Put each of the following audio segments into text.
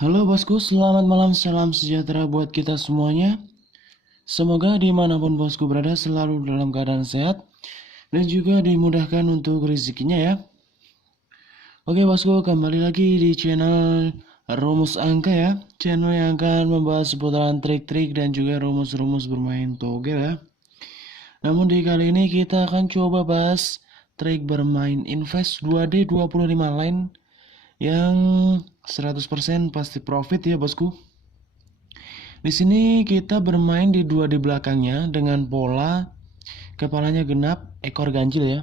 Halo bosku, selamat malam, salam sejahtera buat kita semuanya. Semoga dimanapun bosku berada selalu dalam keadaan sehat dan juga dimudahkan untuk rezekinya ya. Oke bosku, kembali lagi di channel Rumus Angka ya. Channel yang akan membahas seputaran trik-trik dan juga rumus-rumus bermain togel ya. Namun di kali ini kita akan coba bahas trik bermain invest 2D 25 line yang 100% pasti profit ya bosku. Di sini kita bermain di 2 di belakangnya dengan pola kepalanya genap, ekor ganjil ya.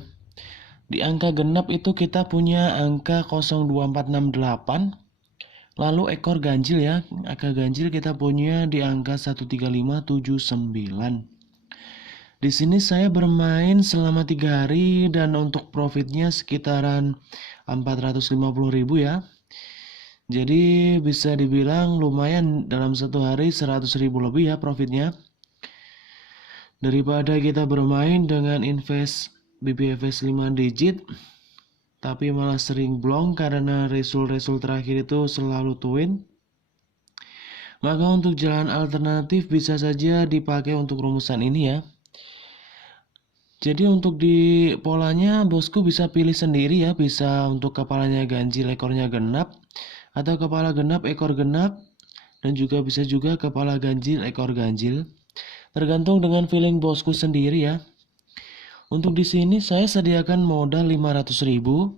Di angka genap itu kita punya angka 02468. Lalu ekor ganjil ya, angka ganjil kita punya di angka 13579. Di sini saya bermain selama 3 hari dan untuk profitnya sekitaran 450.000 ya. Jadi bisa dibilang lumayan dalam satu hari 100.000 lebih ya profitnya. Daripada kita bermain dengan invest BPFS 5 digit tapi malah sering blong karena resul terakhir itu selalu twin. Maka untuk jalan alternatif bisa saja dipakai untuk rumusan ini ya. Jadi untuk di polanya bosku bisa pilih sendiri ya, bisa untuk kepalanya ganjil ekornya genap atau kepala genap ekor genap dan juga bisa juga kepala ganjil ekor ganjil. Tergantung dengan feeling bosku sendiri ya. Untuk di sini saya sediakan modal 500.000.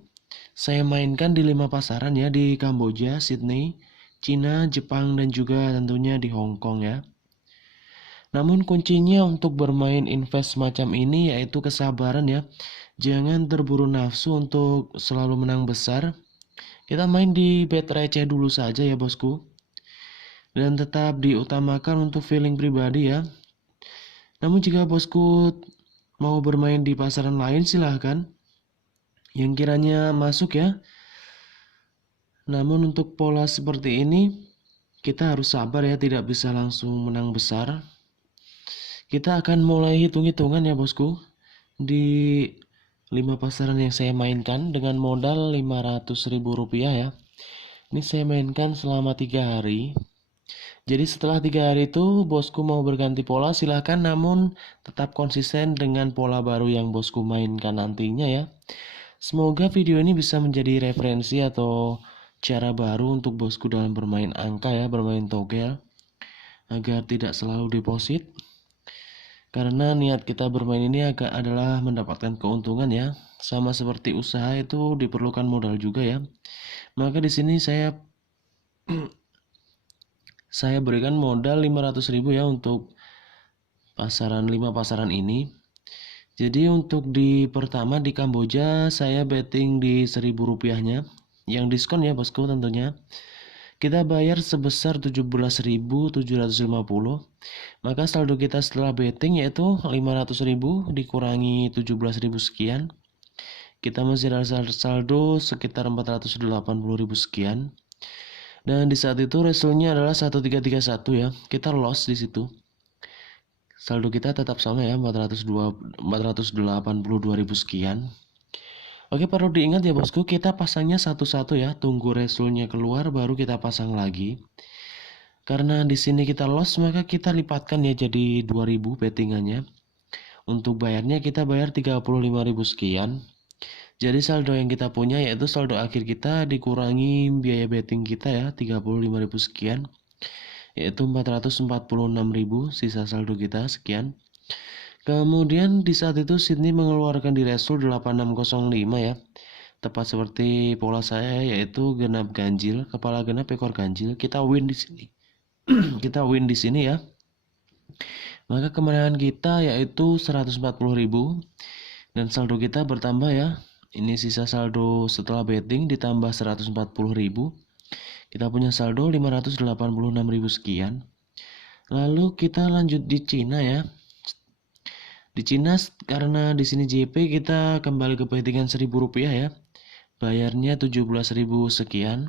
Saya mainkan di 5 pasaran ya, di Kamboja, Sydney, Cina, Jepang dan juga tentunya di Hong Kong ya. Namun kuncinya untuk bermain invest macam ini yaitu kesabaran ya. Jangan terburu nafsu untuk selalu menang besar. Kita main di bet receh dulu saja ya bosku. Dan tetap diutamakan untuk feeling pribadi ya. Namun jika bosku mau bermain di pasaran lain silahkan. Yang kiranya masuk ya. Namun untuk pola seperti ini kita harus sabar ya, tidak bisa langsung menang besar. Kita akan mulai hitung-hitungan ya bosku. Di 5 pasaran yang saya mainkan dengan modal 500.000 rupiah ya. Ini saya mainkan selama 3 hari. Jadi setelah 3 hari itu bosku mau berganti pola silahkan, namun tetap konsisten dengan pola baru yang bosku mainkan nantinya ya. Semoga video ini bisa menjadi referensi atau cara baru untuk bosku dalam bermain angka ya, bermain togel, agar tidak selalu deposit. Karena niat kita bermain ini adalah mendapatkan keuntungan ya. Sama seperti usaha itu diperlukan modal juga ya. Maka di sini saya berikan modal 500.000 ya untuk pasaran 5 pasaran ini. Jadi untuk di pertama di Kamboja saya betting di 1.000 rupiahnya. Yang diskon ya bosku tentunya. Kita bayar sebesar 17.750. Maka saldo kita setelah betting yaitu 500.000 dikurangi 17.000 sekian. Kita masih ada saldo sekitar 480.000 sekian. Dan di saat itu resultnya adalah 1331 ya. Kita loss di situ. Saldo kita tetap sama ya, 482.000 sekian. Oke, perlu diingat ya bosku, kita pasangnya satu-satu ya, tunggu resultnya keluar baru kita pasang lagi. Karena di sini kita loss, maka kita lipatkan ya jadi 2.000 bettingannya. Untuk bayarnya kita bayar 35.000 sekian. Jadi saldo yang kita punya yaitu saldo akhir kita dikurangi biaya betting kita ya, 35.000 sekian. Yaitu 446.000 sisa saldo kita sekian. Kemudian di saat itu Sydney mengeluarkan di resul 8605 ya. Tepat seperti pola saya yaitu genap ganjil, kepala genap ekor ganjil. Kita win di sini. Kita win di sini ya. Maka kemenangan kita yaitu 140.000 dan saldo kita bertambah ya. Ini sisa saldo setelah betting ditambah 140.000. Kita punya saldo 586.000 sekian. Lalu kita lanjut di Cina ya. Di Cina karena di sini JP kita kembali ke bettingan 1.000 rupiah ya. Bayarnya 17.000 sekian.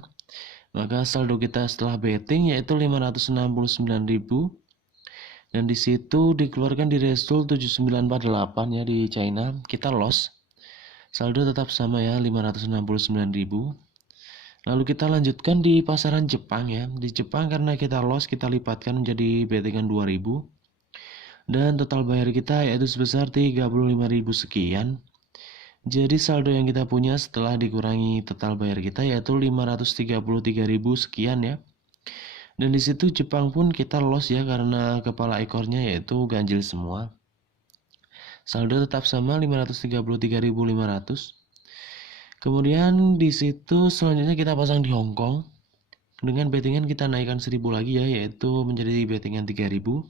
Maka saldo kita setelah betting yaitu 569.000. Dan di situ dikeluarkan di resul 7948 ya di China. Kita loss. Saldo tetap sama ya 569.000. Lalu kita lanjutkan di pasaran Jepang ya. Di Jepang karena kita loss, kita lipatkan menjadi bettingan 2000. Dan total bayar kita yaitu sebesar 35.000 sekian. Jadi saldo yang kita punya setelah dikurangi total bayar kita yaitu 533.000 sekian ya. Dan di situ Jepang pun kita loss ya karena kepala ekornya yaitu ganjil semua. Saldo tetap sama 533.500. Kemudian di situ selanjutnya kita pasang di Hong Kong. Dengan bettingan kita naikkan 1000 lagi ya, yaitu menjadi bettingan 3000.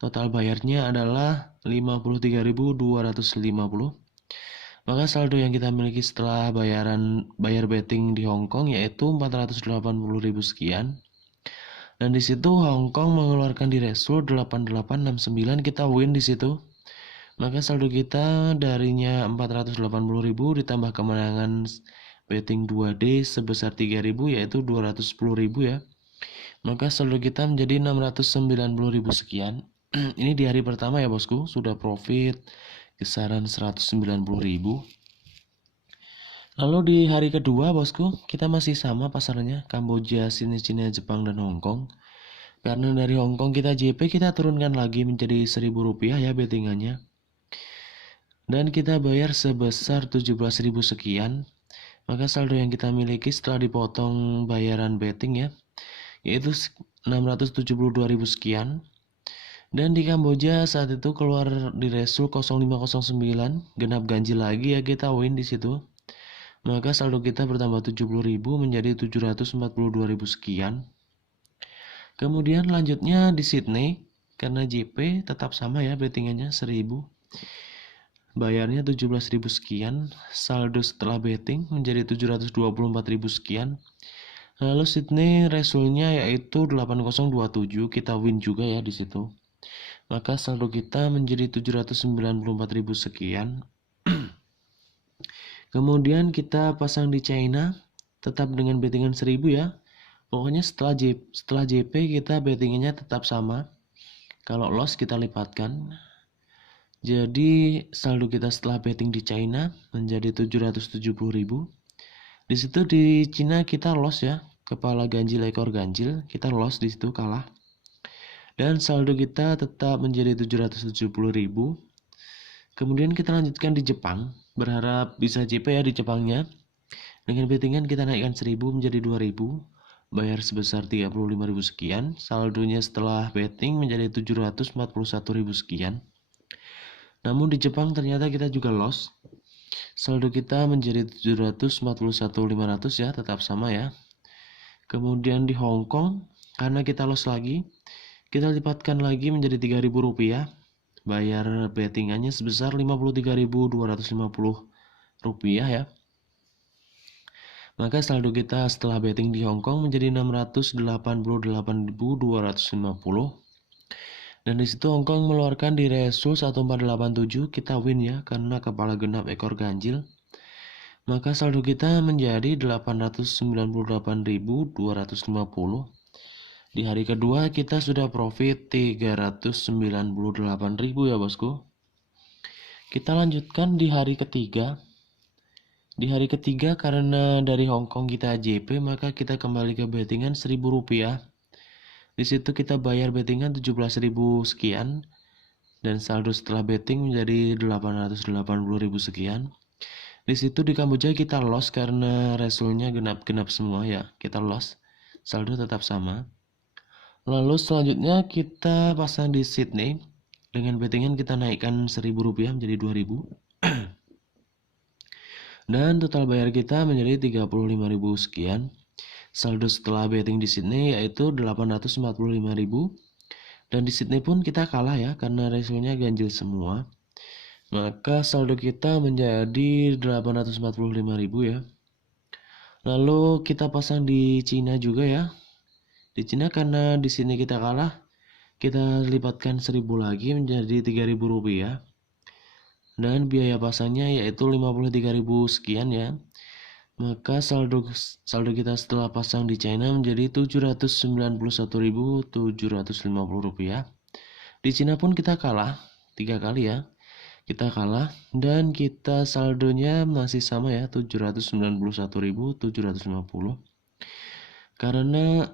Total bayarnya adalah 53.250. Maka saldo yang kita miliki setelah bayar betting di Hong Kong yaitu 480.000 sekian. Dan di situ Hong Kong mengeluarkan di result 8869, kita win di situ. Maka saldo kita darinya 480.000 ditambah kemenangan betting 2D sebesar 3.000 yaitu 210.000 ya. Maka saldo kita menjadi 690.000 sekian. Ini di hari pertama ya bosku, sudah profit kisaran 190.000. Lalu di hari kedua bosku, kita masih sama pasarnya, Kamboja, China, Jepang, dan Hong Kong. Karena dari Hong Kong kita JP, kita turunkan lagi menjadi 1.000 rupiah ya bettingannya. Dan kita bayar sebesar 17.000 sekian. Maka saldo yang kita miliki setelah dipotong bayaran betting ya, yaitu 672.000 sekian. Dan di Kamboja saat itu keluar di result 0509, genap ganjil lagi ya, kita win di situ. Maka saldo kita bertambah 70.000 menjadi 742.000 sekian. Kemudian lanjutnya di Sydney, karena JP tetap sama ya bettingannya 1000. Bayarnya 17.000 sekian, saldo setelah betting menjadi 724.000 sekian. Lalu Sydney resultnya yaitu 8027, kita win juga ya di situ. Maka saldo kita menjadi 794.000 sekian. Kemudian kita pasang di China, tetap dengan bettingan 1000 ya. Pokoknya setelah JP kita bettingannya tetap sama. Kalau loss kita lipatkan. Jadi saldo kita setelah betting di China menjadi 770.000. Di situ di Cina kita loss ya, kepala ganjil ekor ganjil, kita loss di situ, kalah. Dan saldo kita tetap menjadi 770.000. Kemudian kita lanjutkan di Jepang, berharap bisa JP ya di Jepangnya. Dengan bettingan kita naikkan 1000 menjadi 2000, bayar sebesar 35.000 sekian. Saldonya setelah betting menjadi 741.000 sekian. Namun di Jepang ternyata kita juga loss. Saldo kita menjadi 741.500 ya, tetap sama ya. Kemudian di Hong Kong, karena kita loss lagi, kita lipatkan lagi menjadi 3.000 rupiah. Bayar bettingannya sebesar 53.250 rupiah ya. Maka saldo kita setelah betting di Hong Kong menjadi 688.250. Dan di situ Hong Kong mengeluarkan di result 1487, kita win ya karena kepala genap ekor ganjil. Maka saldo kita menjadi 898.250. Di hari kedua kita sudah profit 398.000 ya bosku. Kita lanjutkan di hari ketiga. Di hari ketiga karena dari Hong Kong kita JP, maka kita kembali ke bettingan 1.000 rupiah. Di situ kita bayar bettingan 17.000 sekian dan saldo setelah betting menjadi 880.000 sekian. Di situ di Kamboja kita loss karena resultnya genap-genap semua ya, kita loss. Saldo tetap sama. Lalu selanjutnya kita pasang di Sydney. Dengan bettingan kita naikkan 1.000 rupiah menjadi 2.000. Dan total bayar kita menjadi 35.000 sekian. Saldo setelah betting di Sydney yaitu 845.000. Dan di Sydney pun kita kalah ya karena resultnya ganjil semua. Maka saldo kita menjadi 845.000 ya. Lalu kita pasang di Cina juga ya. Di Cina karena di sini kita kalah, kita lipatkan 1.000 lagi menjadi 3.000 rupiah. Dan biaya pasangnya yaitu 53.000 sekian ya. Maka saldo kita setelah pasang di China menjadi 791.750 rupiah. Di Cina pun kita kalah 3 kali ya. Kita kalah dan kita saldonya masih sama ya, 791.750. Karena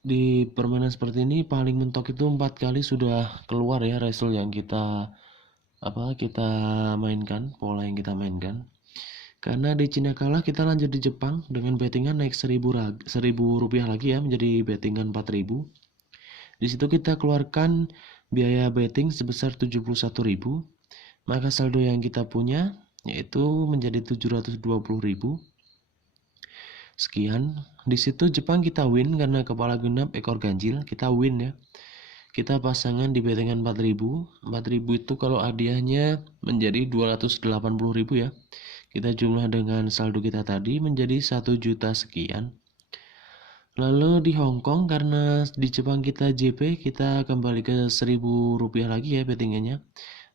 di permainan seperti ini paling mentok itu 4 kali sudah keluar ya result yang kita mainkan, pola yang kita mainkan. Karena di Cina kalah, kita lanjut di Jepang dengan bettingan naik 1000 rupiah lagi ya, menjadi bettingan 4000. Di situ kita keluarkan biaya betting sebesar 71.000, maka saldo yang kita punya yaitu menjadi 720.000. Sekian. Di situ Jepang kita win karena kepala genap ekor ganjil, kita win ya. Kita pasangan di bettingan 4000. 4000 itu kalau hadiahnya menjadi 280.000 ya. Kita jumlah dengan saldo kita tadi menjadi 1 juta sekian. Lalu di Hong Kong, karena di Jepang kita JP, kita kembali ke 1000 rupiah lagi ya bettingannya.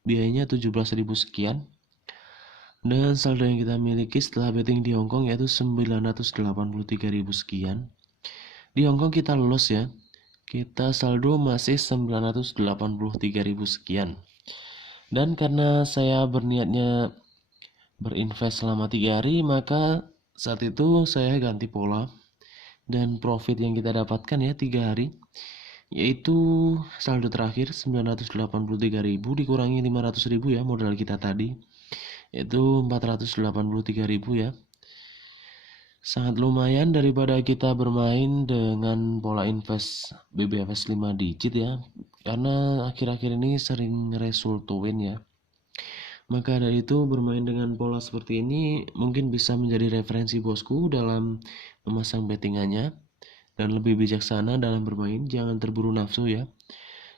Biayanya 17.000 sekian. Dan saldo yang kita miliki setelah betting di Hong Kong yaitu 983.000 sekian. Di Hong Kong kita lolos ya. Kita saldo masih 983.000 sekian. Dan karena saya berniatnya berinvest selama 3 hari, maka saat itu saya ganti pola. Dan profit yang kita dapatkan ya 3 hari yaitu saldo terakhir 983.000 dikurangi 500.000 ya modal kita tadi, yaitu 483.000 ya. Sangat lumayan daripada kita bermain dengan pola invest BBFS 5 digit ya, karena akhir-akhir ini sering result to win ya. Maka dari itu bermain dengan pola seperti ini mungkin bisa menjadi referensi bosku dalam memasang bettingannya, dan lebih bijaksana dalam bermain, jangan terburu nafsu ya.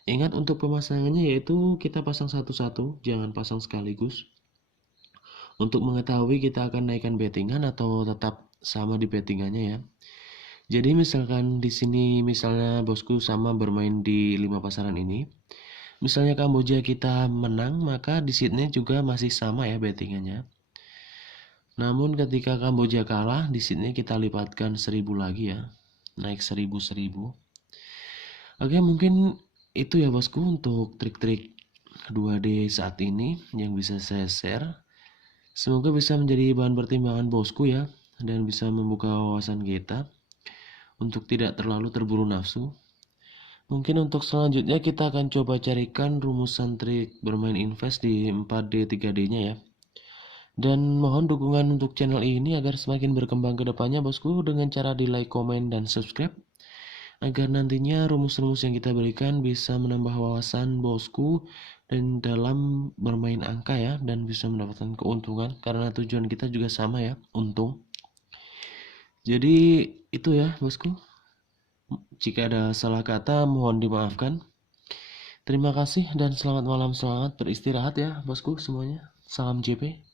Ingat untuk pemasangannya yaitu kita pasang satu-satu, jangan pasang sekaligus. Untuk mengetahui kita akan naikkan bettingan atau tetap sama di bettingannya ya. Jadi misalkan di sini misalnya bosku sama bermain di 5 pasaran ini. Misalnya Kamboja kita menang, maka di Sydney juga masih sama ya bettingannya. Namun ketika Kamboja kalah, di Sydney kita lipatkan 1000 lagi ya. Naik 1000. Oke, mungkin itu ya bosku untuk trik-trik 2D saat ini yang bisa saya share. Semoga bisa menjadi bahan pertimbangan bosku ya, dan bisa membuka wawasan kita untuk tidak terlalu terburu nafsu. Mungkin untuk selanjutnya kita akan coba carikan rumusan trik bermain invest di 4D 3D-nya ya. Dan mohon dukungan untuk channel ini agar semakin berkembang ke depannya bosku, dengan cara di like, komen, dan subscribe, agar nantinya rumus-rumus yang kita berikan bisa menambah wawasan bosku dan dalam bermain angka ya, dan bisa mendapatkan keuntungan karena tujuan kita juga sama ya, untung. Jadi itu ya bosku. Jika ada salah kata mohon dimaafkan. Terima kasih dan selamat malam, selamat beristirahat ya bosku semuanya. Salam JP.